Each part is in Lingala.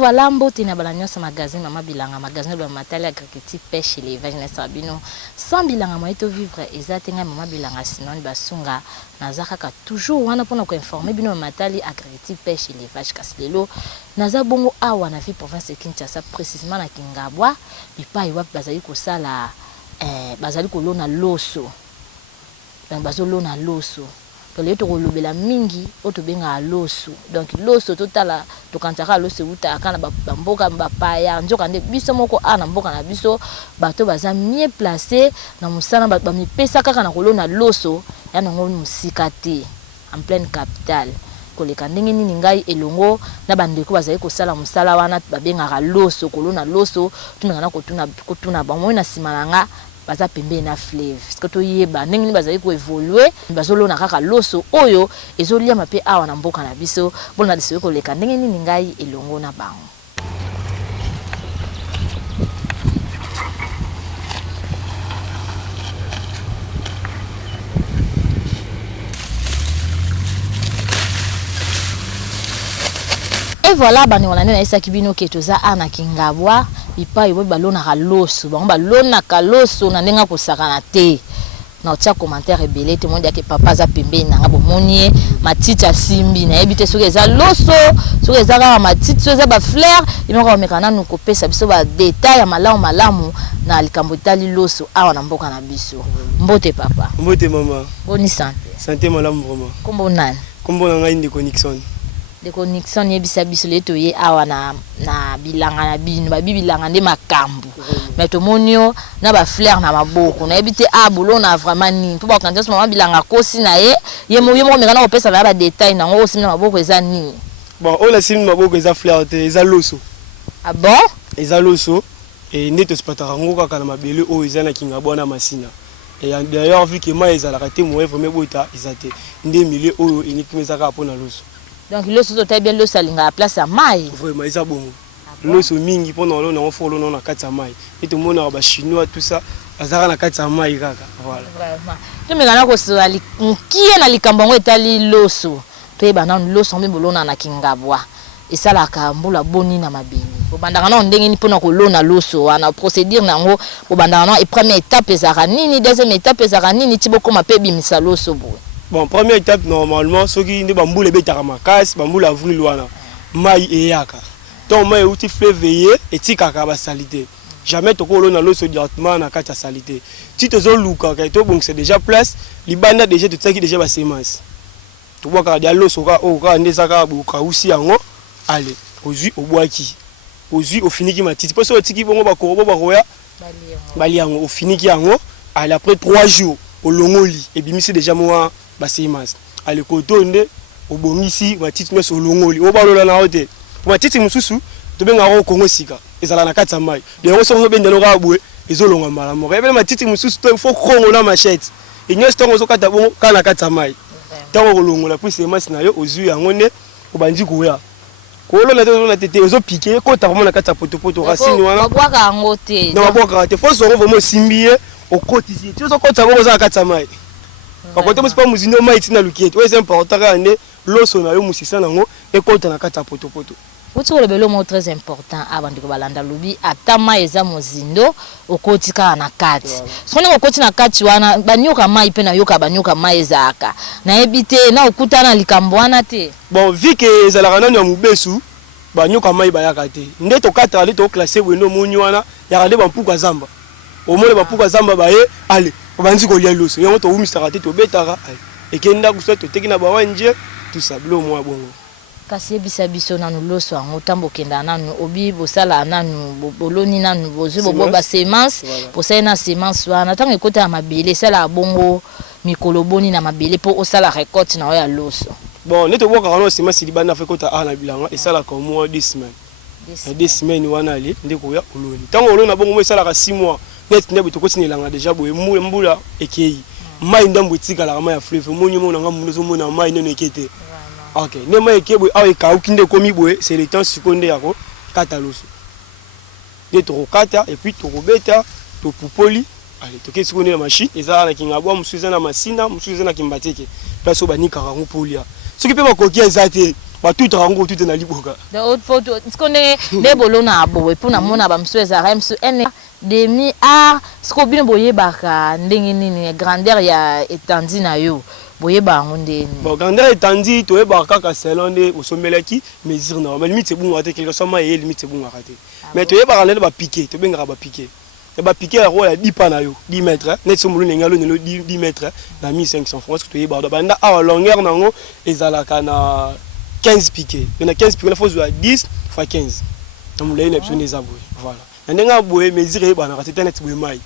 voilà, mbote na balagnos magasin Maman Bilanga, magasin de matériel agriculture, pêche et élevage na sabino. Sans Bilanga moi to vivre ezatenga Maman Bilanga sinon basunga nazaka toujours wana pona ko informer bino matériel agriculture, pêche et élevage kaslelo. Naza bongo awa na vie province Kinshasa précisément na Kingabwa, bipa iwa bazali ko sala bazali ko lona loso. Donc bazolo na loso. Tole to kolobela mingi oto benga loso. Donc loso totala to kantaka loso uta kana bamboka mbapaya njoka nde biso moko ana mboka na biso bato baza mieux placé na musana ba mipesa kaka na kolona loso ya nango musika te en pleine capitale. Koleka ndenge nini ngai elongo na bandeko bazali kosala musala wana babengaka loso kolona loso tumengana kotuna bango na simalanga baza pembe na fleuve parce que to yeba ndenge ni bazali ko évoluer bazolona kaka loso oyo ezolia mape awa na mboka na biso bona desewe koleka ndenge nini ngai elongo na bango. Et voilà, bani wanane na isa kibino ketoza ana Kingabwa bipa ibo balona ka loso bango balona ka loso na ndenga kosakana te na otia commentaire ebele te monde yake papa za pembeni na ngabo monie matiti asimbi na ebite soki eza loso soki eza ka matiti soki eza ba fleur imoko mekana nuko pesa biso ba détail ya malamu na likambo tali loso awa na mboka na biso. Mbote papa. Mbote mama. Boni santé. Santé malamu vraiment. Kombo nani? Kombo na ngai Ndeko Nixon. Ndeko Nixon yebisa biso leto ye awa na bilanga na bino ba bilanga nde makambu. Mais to monio na ba fleur na maboko na ebite abulo na vraiment ni po ba kanza so mama bilanga kosi na ye mo mekana kopesa na ba détail na ngo osimina maboko eza ni. Bon, on a simina maboko eza fleur te eza loso. Ah bon? Eza loso et neto spatara ngo kaka na mabele o eza na Kingabwa na Masina. Et d'ailleurs vu que moi eza la kate mo vraiment bota eza te nde milieu o uniquement eza ka pona loso. Donc loso to taille bien loso alinga la place à mai. Vraiment eza bongo. Loso mingi pona lo na ofolo na kati ya mai. Et tout monde ba chinois tout ça azara na kati ya mai kaka. Voilà. Vraiment. To mekana ko so ali nkie na likambo ngo etali loso. To eba na loso mbe bolona na Kingabwa. Esala ka mbula boni na mabini. Bobandaka na ndenge ni pona ko lona loso wana procédure nango bobandaka na première étape ezaka nini deuxième étape ezaka nini tiboko mapebi misaloso bo. Bon, première étape normalement ceux qui ne bamboule betaka makasi bamboule avril wana mai eyaka. Donc mai outi février et tikaka ba salité. Jamais to ko lona loso directement na kati ya salité. Ti tozo luka ka to bon c'est déjà place libanda déjà tout ça qui déjà ba semence. To boka dia loso ka o ka ndezaka buka usi yango allez ozui obwaki. Ozui ofiniki matiti parce que otiki bongo ba korobo ba roya bali yango ofiniki yango allez après 3 jours au longoli et bimisi déjà moi ba semence. Allez kotonde obongisi matiti no so longoli o ba lola na hotel. Matiti mususu to benga ro kongo sika ezala na kati ya mai. De ngo so bende no ka bwe ezolonga mala mo. Ebe matiti mususu to faut kongo na machette. Et nyo stongo so kata bongo kana kati ya mai. Tango kolongola puis semence na yo ozui yango ne obandi kuya. Kolo na to na tete ozo piquer ko ta vraiment na kati ya poto racine wana. Babwaka ngo te. Non babwaka te faut so vraiment simbier au côté. Tu so kota bongo za kati ya mai. Par contre, c'est pas musino mai tina lukiet. Ouais, c'est important ane loso na yo musisa nango e kota na kati ya poto. Uti ko lebelo mo très important abandi ko balanda lobi atama eza mozindo okotika na kati. Sone okoti na kati wana banyoka mai pe na yoka banyoka mai ezaka. Na ebite na okutana likambo wana te. Bon, vu que ezala kana ya mubesu banyoka mai bayaka te. Nde to kata ali to classer bweno munyu wana ya kande bampuka zamba. Omole bampuka zamba baye allez banzi ko lia loso. Yango to umisaka te to betaka. Ekenda kusa to tekina bawanje tout ça blo moi bongo. Kasi ebisa biso nanu loso ango tambo kenda nanu obi bosala nanu boloni nanu bozu boba semence posala na semence wana tango ekota ya mabele sala bongo mikolo boni na mabele po osala récolte na ya loso. Bon neto boka kana semence libana fa kota ana bilanga esala ka mois 2 semaines. 2 semaines wana ali ndeko ya oloni. Tango olona bongo mo esala ka 6 mois net ndebo to kotinelanga déjà boye mbula ekei. Mai ndambo etika la kama ya fleuve monyo mona ngamu zo mona mai nene ekete. Ok, nema ekebwe awe kaukinde komi boye, c'est le temps seconde yako kata loso. De to kata et puis to beta, to pupoli, allez to ke seconde la machine, eza na Kingabwa musuza na Masina, musuza na Kimbateke. Place ba nika rango polia. Ce qui peut ma kokia ezate, ba tout rango tout na liboka de haute photo ce qu'on est des bolona boy pour na mona ba mso ezara mso ene demi art ce ko bien boye baka ndenge nini grandeur ya étendue na yo boye ba ngonde bon grandeur étendue to e baka ka selon de osomelaki mesure normal limite c'est bon até quelque chose ma et limite c'est bon raté mais to e baka le ba piquer to benga ba piquer et ba piquer la roi 10 pa na yo 10 mètres net so mulu ngalo ne 10 mètres na 1500 francs to e ba banda a longueur nango ezalaka na 15 piquets. Il y en a 15 piquets, il faut jouer 10 fois 15. Donc, il y a une option des aboués. Voilà. Il y a un aboué, mais il y a un net de maille.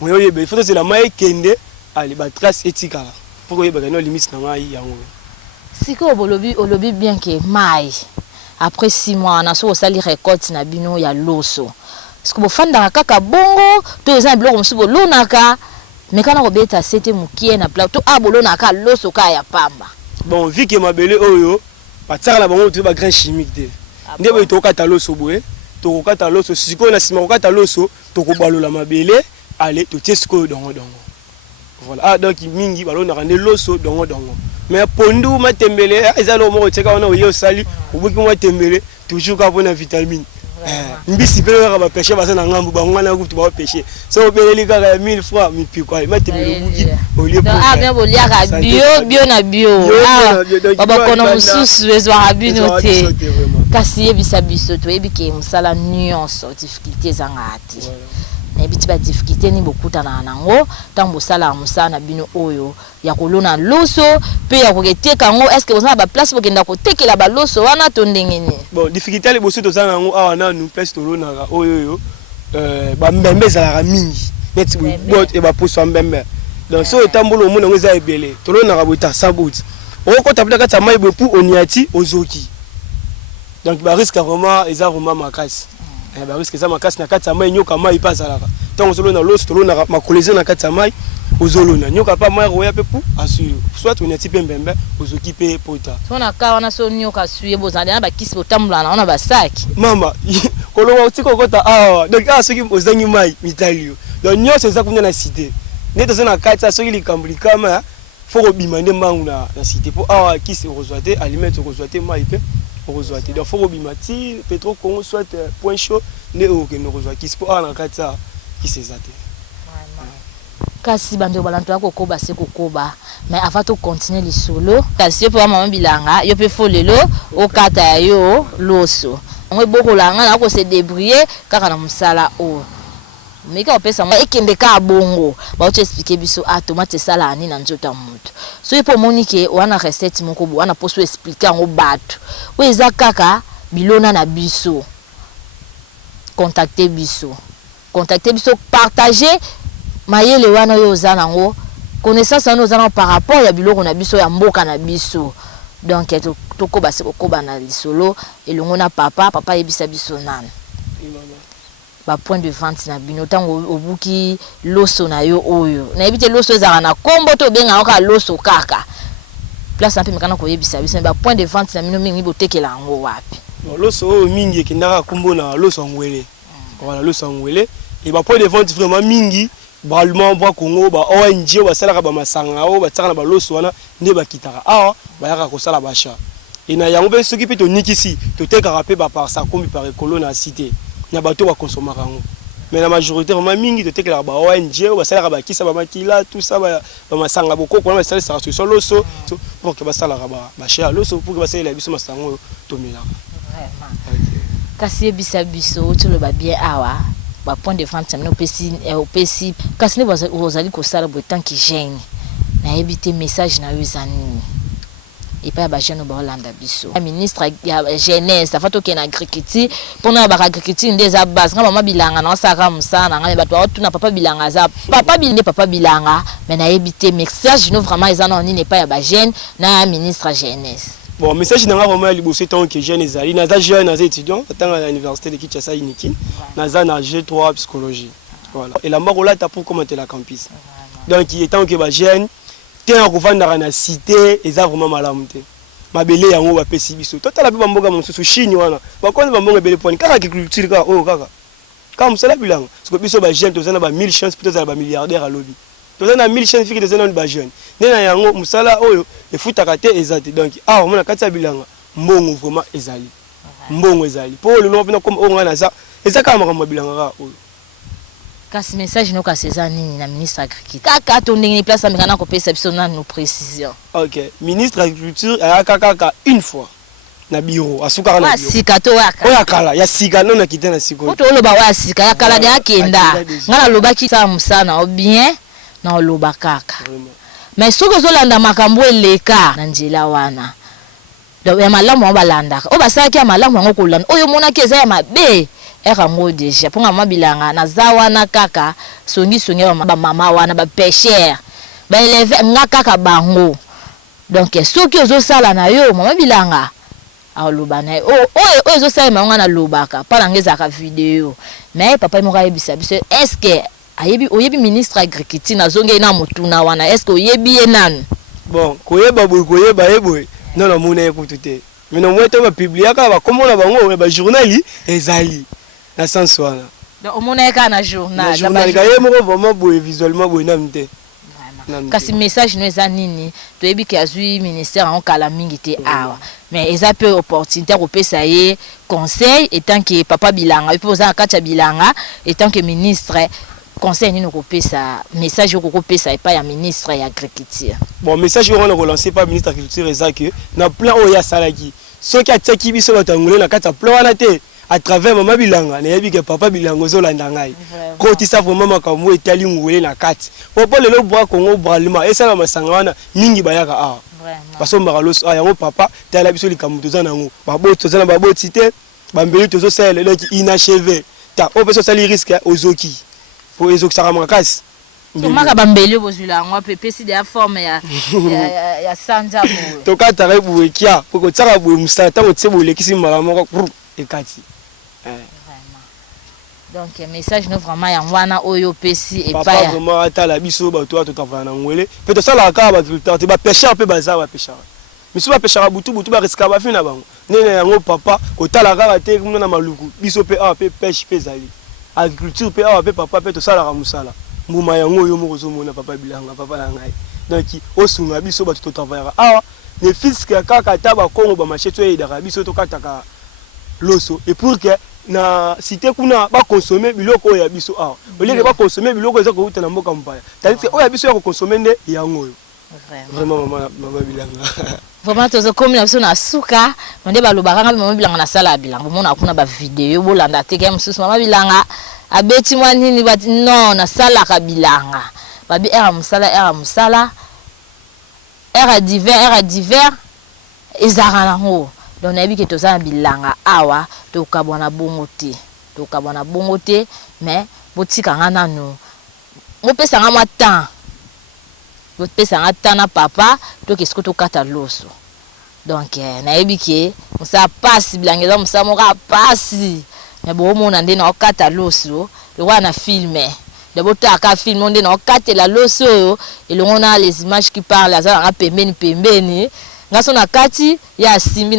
Il faut que c'est la maille qui est la trace éthique. Pour que y ait une limite dans la maille. Si vous avez bien que maille, après 6 mois, on a sur le récolte, il y a l'osso. Est-ce que vous faites dans la bongo, tous les blocs comme ça, l'onaka, mais quand on a c'était moukié na plateau, ah, l'onaka, l'osso, kaya pamba. Bon, vu que ma belle oyo, patara la bango tu ba grain chimique de. Ndebo to kata loso boye, to kata loso siko na sima kata loso, to ko balola mabele, allez to tiesko dongo dongo. Voilà. Ah donc mingi balo na rande loso dongo dongo. Mais pondu matembele, ezalo mo tseka ona oyo sali, obuki mo tembele, toujours ka bona vitamine. Mbisi pe ba pêcher ba na ngambu ba ngwana ku tu ba pêcher. So beleli ka 1000 francs mi pi quoi, matembele buki au lieu pour. Ah bien bolia bio na bio. Ah baba kono mususu ezwa bino te. Kasi yebisa biso to ebike musala nuance difficulté zangati. Na ebiti ba difficulté ni bokutana nango tambo sala musana bino oyo ya kolona loso pe ya koketeka ngo est-ce que vous avez ba place bokenda kotekela ba loso wana to ndengeni. Bon difficulté le boso to zana ngo awa na nu place to lona oyo ba mbembe za mingi net bot e ba poso mbembe donc so etambolo mo ngo za ebele to lona ka bota sabot o ko tabla ka tsamai bo pu oniati ozoki donc ba risque vraiment eza vraiment makasi. Ba risque za makasi na kati ya mai nyoka mai pasala tant ozolona loso to lona makoleze na kati ya mai ozolona nyoka pa mai roya pe pu asuri soit oniati pe mbembe ozoki pe pota sona ka wana so nyoka suye bozande na ba kisi botamula na ona ba saki mama kolonga utiko kota ah donc ah soki ozangi mai mitalio donc nyose za kunya na cité neto zona kati ya soki likambulika ma faut robimande mbangu na cité po ah kisi ozwate aliment ozwate mai pe ozwate donc faut robimati pétro Congo soit point chaud ne oke no ozwate kisi po ah na kati ya kisi zate kasi bando balanto ya kokoba se kokoba mais avant to continuer le solo kasi yo pe mama bilanga yo pe folelo o kata yo loso ngwe bokolanga na ko se débrouiller kaka na musala o meka opesa mo ekende ka bongo ba o expliquer biso a tomate sala ani na nzota mutu so ipo monike wana recette moko bo wana poso expliquer ngo bato o eza kaka bilona na biso contacter biso partager mayele wana yo zana ngo connaissance wana zana par rapport ya biloko na biso ya mboka na biso donc to ko ba se ko ba na lisolo elongo na papa yebisa biso nana ba point de vente na bino tango obuki loso na yo oyo na ebite loso ezaka na kombo to benga ka loso kaka place ampe mekana ko yebisa biso ba point de vente na bino mingi botekela ngo wapi loso oyo mingi ekindaka kombo na loso ngwele voilà loso ngwele et ba point de vente vraiment mingi Balma ba Congo ba ONG ba sala ba masanga o ba tsaka na ba loso wana nde ba kitaka awa ba yaka ko sala ba cha ina yango be soki pe to nikisi to teka rapé ba par sa kombi par écolo na cité na bato ba consommer ngo mais la majorité vraiment mingi to teka ba ONG ba sala ba kisa ba makila tout ça ba masanga boko ko na sala sa sur loso pour que ba sala ba cha loso pour que ba sala biso masango to mila vraiment kasi bisa biso to le ba bien awa ba point de vente samino pesi kasi ne bozali ko sala bo tant que gêne na éviter message na yuzani et pas ba jeune ba Hollanda biso ministre ya jeunesse ça fato ke na agriculture pour na ba agriculture ndeza base ngaba mabilanga na saka musana ngaba bato ba tuna papa bilanga za papa bilanga mais na éviter message no vraiment ezana ni ne pas ya ba jeune na ministre jeunesse. Bon, message n'a vraiment libossé tant que jeune ezali naza jeune naza étudiant tant à l'université de Kinshasa Iniki naza na G3 psychologie voilà et la marola ta pour commenter la campus donc il est temps que ba jeune tena ko vanda na cité eza vraiment malamu te mabele yango ba pesi biso totala pe bamboga mosusu chini wana ba konde bamboga bele poni kaka agriculture ka o kaka comme cela bilanga parce que biso ba jeune tozana ba 1000 chances peut-être ba milliardaire à lobby tozana 1000 chances fiki tozana ba jeune nena yango musala oyo efutaka te ezate donc ah on a kati ya bilanga mbongo vraiment ezali mbongo ezali po le nom pena comme onga naza ezaka makambo bilanga oyo kasi message no kasi eza nini na ministre agriculture kaka to ndenge ni place amekana ko pesa biso na no précision. OK, ministre agriculture ayaka kaka une fois na bureau asuka na bureau sika to yaka oya kala ya sika non na kite na siko to loba wa sika ya kala de akenda ngala loba ki sa musana o bien na loba kaka mais soko zolanda makambo eleka na njila wana donc ya malamu wa balandaka o basaki ya malamu ngo kolanda oyo monaki eza ya mabe erango déjà ponga mabilanga na zawana kaka songi ba mama wana ba pêcheur ba élève nga kaka bango donc soki ozo sala na yo mama bilanga aloba na oyo ozo sala mama na lobaka pala ngeza ka vidéo mais papa mo kayebisa biso est-ce que oyebi ministre agriculture na zonge na mutuna wana est-ce que oyebi enani bon koyeba eboy non na mona ekutute mais no mweto ba publier ka ba komona bango ba journal ezali na sens wana donc omona ka na journal ka yemo vraiment boy visuellement boy namte kasi message no eza nini toyebi ke azui ministère en kala mingi te awa mais eza peu opportunité ko pesa ye conseil étant que papa bilanga et posa kacha bilanga étant que ministre conseil nini ko pesa message ko pesa et pas ya ministre ya agriculture bon message on a relancé par ministre agriculture eza que na plan oya salaki soki ataki biso batangule na kata plan wana te à travers mama bilanga na yebi que papa bilanga zolanda ngai koti sa vraiment makambo etali ngwele na kati popo lelo bwa kongo bralima esala masanga wana mingi bayaka a parce que maralos yango papa tala biso likambo tozana ngo baboti tozana baboti te bambeli tozo sala lelo inachevé ta o peso sali risque ozoki pour ezoki saka makasi maka bambeli bozula ngo pepesi de forme ya sanja bo to kata re buekia poko tsaka bu musata mo tsebo lekisi malamo ko ekati donc message no vraiment ya wana oyo pesi et pas ya vraiment atala biso ba to tavana na ngwele pe to sala ka ba agriculteur te ba pêcheur pe baza ba pêcheur miso ba pêcheur butu ba risika ba fina bango nene yango papa ko tala ka te kuna na maluku biso pe a pe pêche pe zali agriculture pe a pe papa pe to sala ka musala mbuma yango yo moko zo mona papa bilanga papa na ngai donc osunga biso ba to tavana awa ne fisque kaka taba kongo ba macheto e dara biso to kataka loso et pour que na cité kuna ba consommer biloko ya biso a oleke ba consommer biloko za ko uta na mboka mpaya tandis que oya biso ya ko consommer nde yango yo vraiment mama bilanga vraiment tozo comme na biso na suka nde ba lobaka nga mama bilanga na sala bilanga mona kuna ba vidéo bolanda te ke msusu mama bilanga abeti mwa nini ba non na sala ka bilanga babi era musala era divers ezara na ngo donc na yebi ke tozana bilanga awa tokabwana bongo te mais botika nga nanu mopesa nga temps na papa toke siko tokata loso donc na yebi ke musa pasi bilanga eza musa moka pasi mais bomona nde na okata loso lokwa na filme de botaka film nde na okatela loso oyo elongo na les images qui parlent azala nga pembeni ngaso na kati ya simbi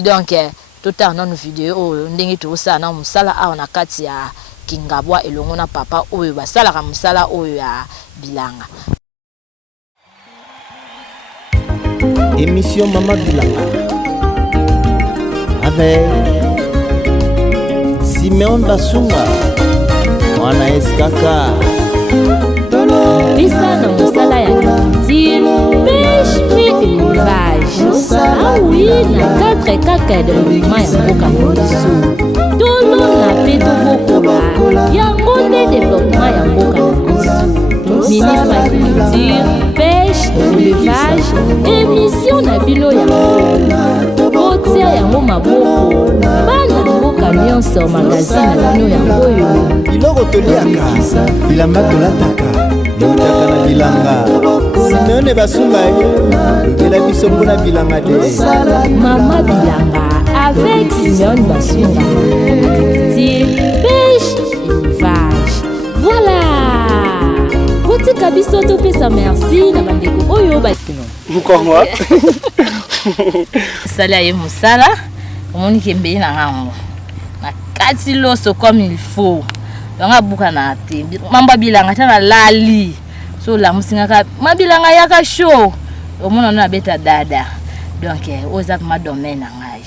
donc tota na vidéo oyo ndenge to sa na musala awa na kati ya kingabwa elongo na papa oyo basala ka musala oyo ya bilanga émission Mama Bilanga avec Simeon Basunga mwana eskaka pisa na musala ya pêche et élevage. Ah oui, na 4 kaka de mouvement ya mboka mobiso. Tolo na peto bokola. Yango nde développement ya mboka mobiso. Ministre agriculture, pêche, élevage, émission na bilo ya botia yango maboko. Bana mboka nyonso magazine na bino yango oyo. Biloko toliaka, bilamba tolataka. Yotaka na bilanga Simeone Basunga lobela biso mpona bilanga de Mama Bilanga avec Simeone Basunga agriculture, pêche, élevage. Voilà kotika biso topesa merci na bandeko oyo bakino mukongwa sala ye musala omoni kembe na ngango na kati loso comme il faut nga buka na te mamba bilanga tana lali so la musinga ka mabilanga yaka show omona na beta dada donc oza ma domaine ngai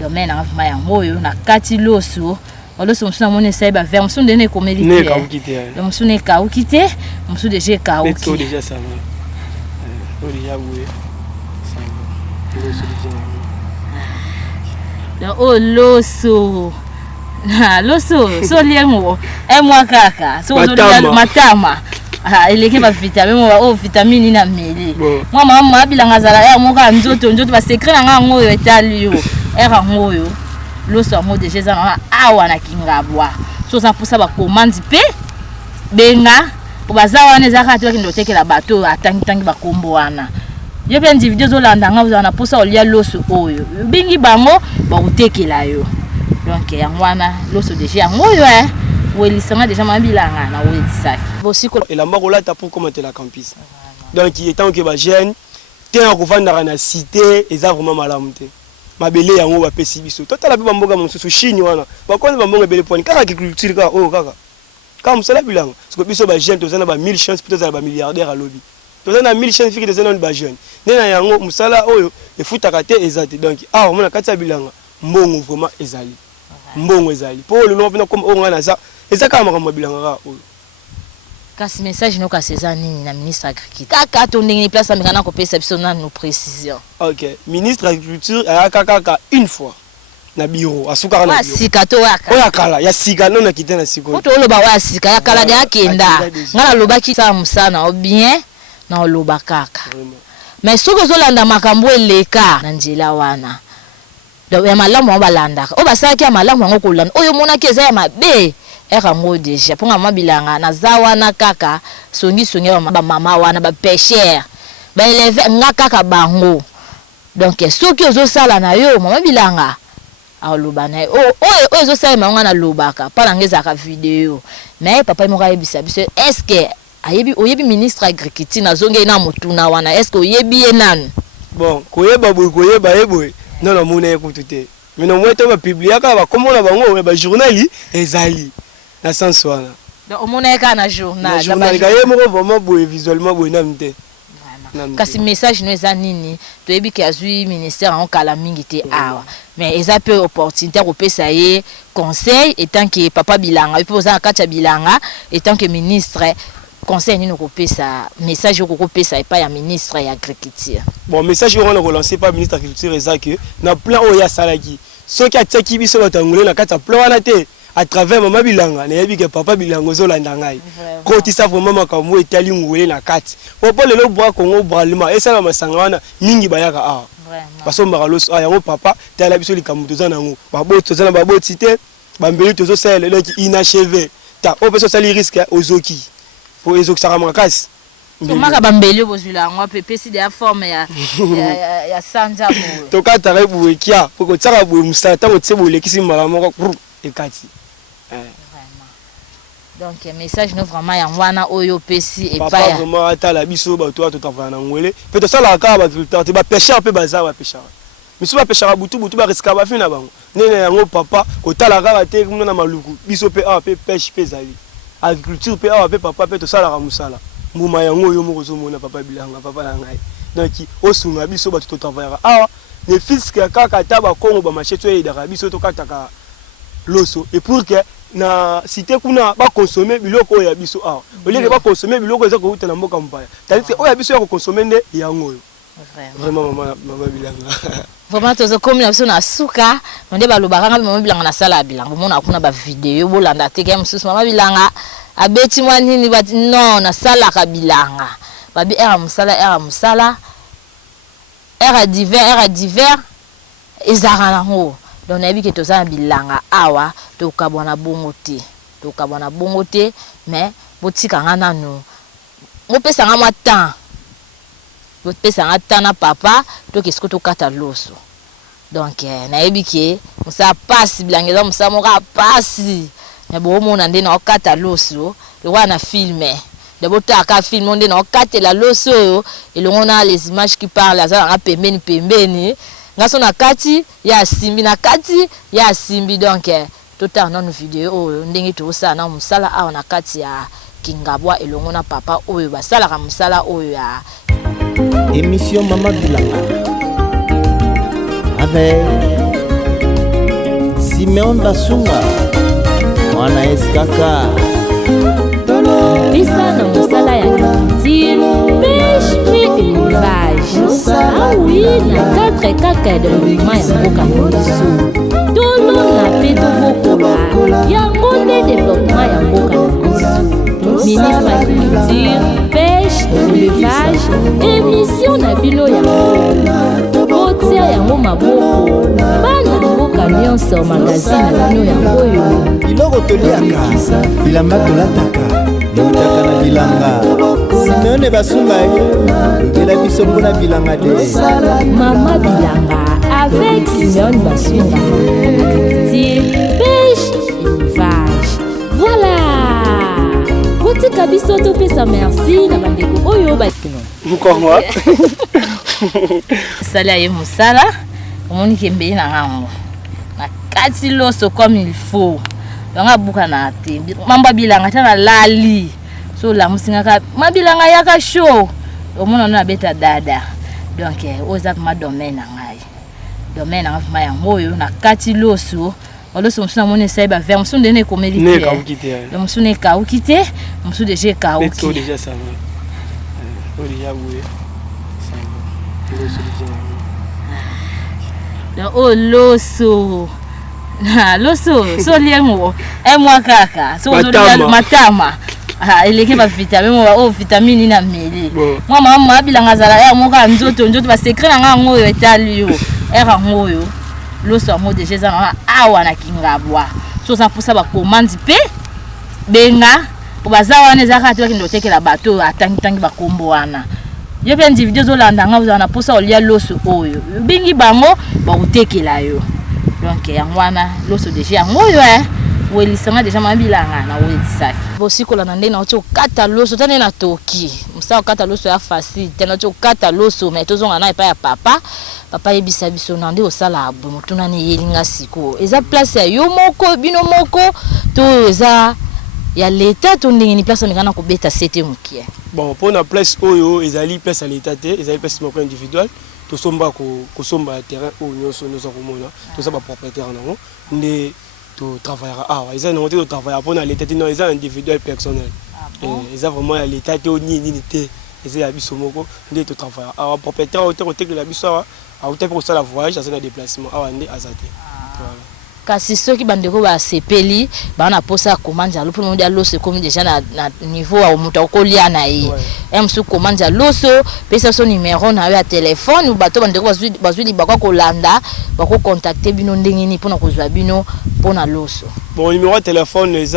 domaine nga vraiment yango oyo na kati loso loso musu na moni sai ba ver musu ndene komeli te ka ukite le musu ne ka ukite musu déjà ka ukite déjà ça déjà oui ça oh loso loso so liengo moi kaka so matama eleke ba vitamine o vitamine na meli moi mama bilanga zala ya moka nzoto ba secret na nga ngoyo etali yo era ngoyo loso mo déjà za na awa na kingabwa so ça pour ça ba commande pe benga obaza wana zaka to kindo tekela bato atangi ba kombo wana yo pe individu zo landa nga uzana posa olia loso oyo bingi bango ba utekela yo donc yangwana loso déjà ngoyo welisanga déjà mabilanga na welisaki bosiko elamba kolata pour commenter la campus donc il étant que ba jeune te na kovanda na cité eza vraiment malamu te mabele yango ba pesi biso totala pe bamboga mosusu chini wana bakoni bamboga bele poni kaka agriculture ka oh kaka comme cela bilanga parce que biso ba jeune tozana ba 1000 chances peut-être za ba milliardaire à lobby tozana 1000 chances fiki tozana ba jeune nena yango musala oyo efutaka te ezate donc ah mona kati ya bilanga mbongo vraiment ezali mbongo ezali po le long comme onga na za ezaka makambo bilanga ka oyo kasi message no ka César nini na ministre agriculture kaka to ndenge place amekana ko pesa biso na no précision. OK, ministre agriculture ayaka kaka une fois na bureau asukara na bureau sika to yaka oya kala ya sika no na kita na siko moto oloba wa sika ya kala ya kenda ngala lobaki sa musana o bien na oloba kaka mais soko zolanda makambo eleka na njila wana do ya malamu obalandaka obasaki ya malamu yango kolanda oyo monaki eza ya mabe era ngo déjà ponga mabilanga na zawa na kaka songi ba mama wana ba pêcheur ba élève nga kaka bango donc soki ozo sala na yo mama bilanga aloba na oyo ozo sala manga na lobaka pala ngeza ka vidéo mais papa mo ka yebisa biso est-ce que oyebi ministre agriculture na zonge na motuna wana est-ce que oyebi enan bon koyeba boy non non mona ekutute mais non moi to ba publier ka ba komona bango ba journali ezali na sens wana donc omona ka na journal ka yemo vraiment boy visuellement boy na mte kasi message no eza nini toyebi ke azui ministère en kala mingi te awa mais eza pe opportunité ko pesa ye conseil étant que papa bilanga pe oza kacha bilanga étant que ministre conseil nini ko pesa message ko pesa pa ya ministre ya agriculture bon message on a relancé par ministre agriculture eza que na plan oya salaki soki ataki biso batangule na kata plan wana te à travers mama bilanga na yebi ke papa bilanga zolanda ngai koti sa vraiment makambo etali ngwele na kati popo lelo bwa kongo bralima esala masanga wana mingi bayaka a parce que mbakaloso yango papa tala biso likambo tozana ngo baboti tozana baboti te bambeli tozo sala lelo ki inachevé ta opeso sali risque ozoki pour ezoki saka makasi tomaka bambeli bozula ngo pepesi de forme ya sanja mo to kata re buekia poko tsaka bu musata tango tsebo lekisi mala moko ekati donc message no vraiment ya wana oyo pesi et pas ya vraiment atala biso bato to tafana ngwele pe to sala ka ba résultat te ba pêcheur pe baza ba pêcheur miso ba pêcheur butu ba risque ba fina bango nene yango papa ko tala ka te kuna na maluku biso pe a pe pêche pe zali agriculture pe a pe papa pe to sala ka musala mbuma yango yo moko zo mona papa bilanga papa na ngai donc osunga biso bato to tafana awa ne fisque kaka taba kongo ba macheto e dara biso to kataka loso et pour que na cité kuna ba consommer biloko ya biso a oleke ba consommer biloko eza ko utana mboka mpaya tandis que oya biso ya ko consommer nde yango yo vraiment mama bilanga vraiment tozo comme na biso na suka nde balobaka nga mama bilanga na sala bilanga mona kuna ba vidéo bolanda te game susu mama bilanga abeti mwa nini ba non na sala ka bilanga babi era musala era divers ezara na ho donc na biki toza bilanga awa to kabona bongo te mais botika ngana no mo pesa ngama temps na papa to kesko to kata loso donc na biki musa passe bilanga musa moka passe na bo mona nde na okata loso le wana filmer de botaka film nde na okata la loso et le on a les images qui parlent azala pembeni ngaso na kati ya simbi donc tota na vidéo oyo ndenge to sa na musala awa na kati ya kingabwa elongo na papa oyo basala ka musala oyo ya émission Mama Bilanga avec Simeon Basunga mwana eskaka Bisa na mosala ya culture, pêche et élevage. Ah oui, na 4 kaka de mouvement ya mboka na biso. Tolo na pe tobokola yango nde développement ya mboka na biso. Ministre ya culture, pêche, élevage, émission na bino ya mboka. Botia yango maboko. Bana mboka nyonso magazine na bino yango oyo. biloko toliaka bilamba tolataka leutaka na bilanga Simeone Basunga lobela biso mpona bilanga de Mama Bilanga avec Simeone Basunga. Agriculture, pêche, élevage. Voilà. Botika biso topesa merci na bandeko oyo batino. Mukongwa. Sala ye musala. Omoni kembeli na ngango. Na kati loso comme il faut. Yanga buka na te. Mamba Bilanga tana lali. So la musingaka mabilanga yaka show. Omona na beta dada. Donc oza ma domaine na ngai. Domaine na ma ya moyo na kati loso. Loso musuna mone saiba vers musuna dene komeli. Ne ka ukite. Le musuna ka ukite, musu déjà ka ukite. Beto déjà ça va. Déjà oui. Ça va. Loso déjà. Oh loso. Loso so liengo. Moi kaka. So matama. Eleke ba vitamine mo vitamine na meli. Moi mama bilanga zala ya moka nzoto ba secret na ngo yo etali yo. Era ngoyo. Loso mo déjà za na awa na kingabwa. So ça pour ça ba commande pe benga obazawa neza kati bakindotekela bato atangi ba kombo wana. Yo pe individu zo landa nga uzana posa olia loso oyo. Bingi bango ba utekela yo. Donc yangwana loso déjà ngoyo welisanga déjà mabilanga na welisaki. Bosikola na ndena ocho kata loso tane na toki. Musa kata loso ya facile tena ocho kata loso mais tozonga na epa ya papa. Papa yebisa biso na nde osala abo mutuna ne yelinga siko. Eza place ya yo moko bino moko to eza ya l'état to ndenge ni place mekana ko beta sete mukie. Bon pour na place oyo ezali place à l'état te, ezali place moko individuel. To somba ko somba terrain o nyonso nyonso ko mona. To sa ba propriétaire nango. Nde to travaillera ah ils ont monté au travail pour na l'état non ils ont individuel personnel. Ils ont vraiment à l'état to ni te. Ils ont biso moko nde to travailler. Ah propriétaire au côté de la biso a au côté pour ça la voyage ça na déplacement ah nde azate. Voilà. Kasi soki bandeko ba sepeli ba na posa commande ya lopo monde ya loso comme déjà na niveau ya muta okolia na ye emsu commande ya loso pesa son numéro na ya téléphone ou bato bandeko bazwi bakwa kolanda bako contacter bino ndenge ni pona kozwa bino pona loso. Bon numéro de téléphone est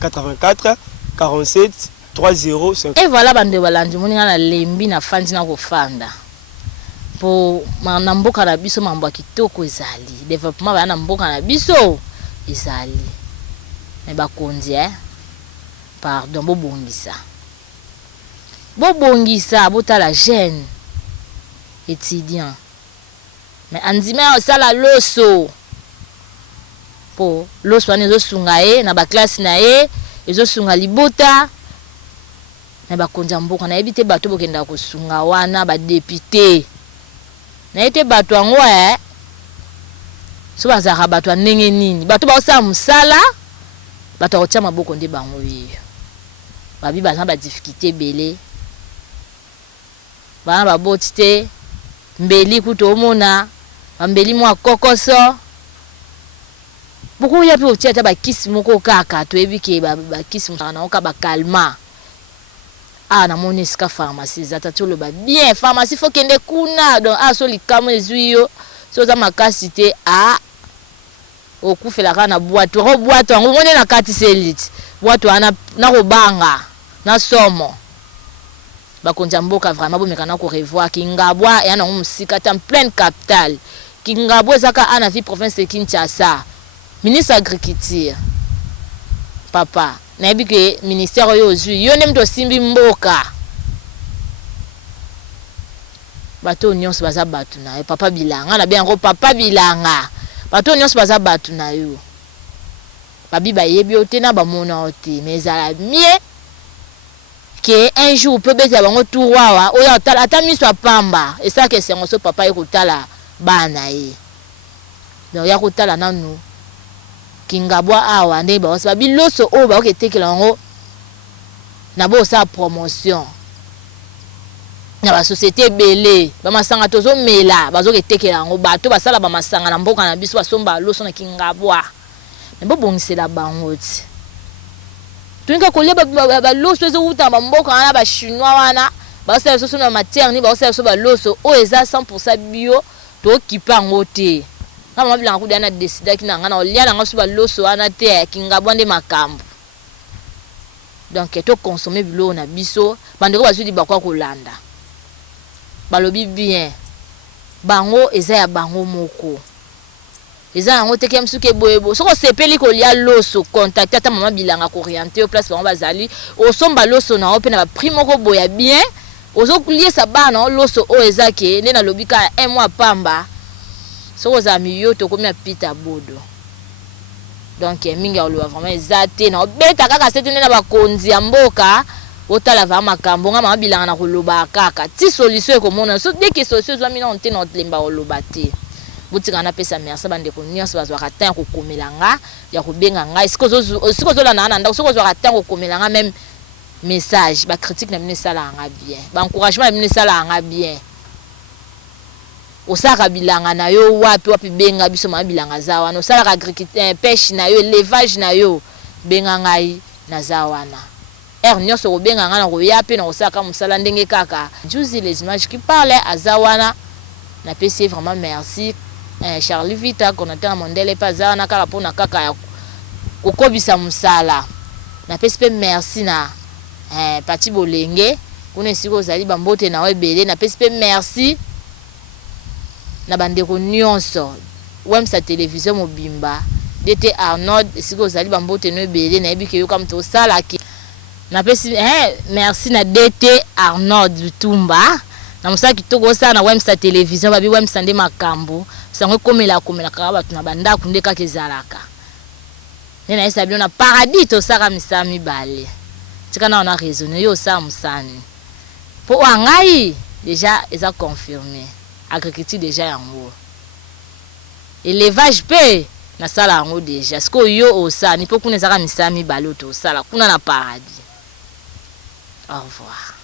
84 47 305. Et voilà bandeko balandi moninga na lembi na fandi na kofanda. Po na mboka na biso mambo ya kitoko ezali développement ba na mboka na biso ezali mais bakonzi pardon bobongisa botala jeune étudiant mais andima osala loso po loso ane ezosunga ye na baklasse na ye ezosunga libota na bakonzi ya mboka nayebi te bato bokenda kosunga wana badepute na ete bato yango so bazaka bato ndenge nini bato baosala musala bato akotia maboko nde bango yo babi baza ba difficulté belé bana baboti te mbeli kuto omona mbeli mwa kokoso beaucoup ya pe otia ta bakisi moko kaka to ebike bakisi na oka bakalma na moni ska pharmacie zata to lo ba bien pharmacie faut kende kuna donc so likamo ezuyo so za makasi te okufela kana boîte ngo moni na kati selite boîte ana na kobanga na somo bakonja mboka vraiment bomekana ko revoir kingabwa yana musika ta pleine capitale kingabwa zaka ana vie province de Kinshasa ministre agriculture papa na yebi ke ministère yo ozui yo nem to simbi mboka bato nyonso baza batu na yo papa Bilanga na bien ko papa Bilanga bato nyonso baza batu na yo babi ba yebi ote na ba mona ote mais ala mieux que un jour peut beta bango tuwa oya ata miso pamba et ça que c'est ngoso papa ekotala bana ye donc ya kotala nanu kingabwa awa nde ba osa biloso o ba oketekela ngo na bo sa promotion na ba société belé ba masanga tozo mela bazo ketekela ngo bato basala ba masanga na mboka na biso basomba loso na kingabwa mbo bongisela bango ti tunika kolia ba loso ezo uta ba mboka wana ba chinois wana ba sala soso na matière ni ba sala so ba loso o eza 100% bio to kipa ngo te kama bilanga kudana décider ki na ngana olia na ngaso ba loso wana te kingabwa nde makambo donc to consommer bilo na biso bandeko bazudi bakwa kolanda balobi bien bango eza ya bango moko eza yango teke msuke boyebo soko sepeli kolia loso contacter ata mama bilanga ko orienter au place bango bazali osomba loso na ope na ba prix moko boya bien ozo kulie sa bana loso o eza ke nde na lobika un mois pamba soko za miyo to komi apita bodo donc mingi oloba vraiment ezate na obeta kaka sete nde na bakonzi ya mboka otala va makambo nga mama bilanga na koloba kaka ti solution ekomona so dès que solution zwa mina onte na lemba oloba te butika na pesa merci bande ko nyonso bazwa temps ko komelanga ya kobenga ngai siko zola na ndako siko zwa temps ko komelanga même message ba critique na mine sala nga bien ba encouragement na mine sala nga bien osaka bilanga na yo wapi benga biso ma bilanga zawana osala agriculture pêche na yo élevage na yo benga ngai na zawana nyonso ko benga nga na ko yape na osaka musala ndenge kaka juzi les images qui parlaient à zawana na pesi vraiment merci Charlie Vita konateur mondele pa zawana kaka pona kaka ya kokobisa musala na pesi pe merci na Pati Bolenge kuna siko zali bambote na webele na pesi pe merci na bandeko nyonso wemsa télévision mobimba DT Arnold siko zali bambote no webele na ebike yo kam to sala ki na pesi merci na DT Arnold Lutumba na musaki toko sana na wemsa télévision babi wemsa nde makambo sango komela kaka batu na banda kunde kaka ezalaka nena esa bilo na paradis to saka misami bale tika na on a raisonné yo sa musani po wangai déjà eza confirmé agriculture déjà yango élevage pe na sala yango déjà siko yo osa ni po kuna ezaka misami bale to sala kuna na paradis au revoir.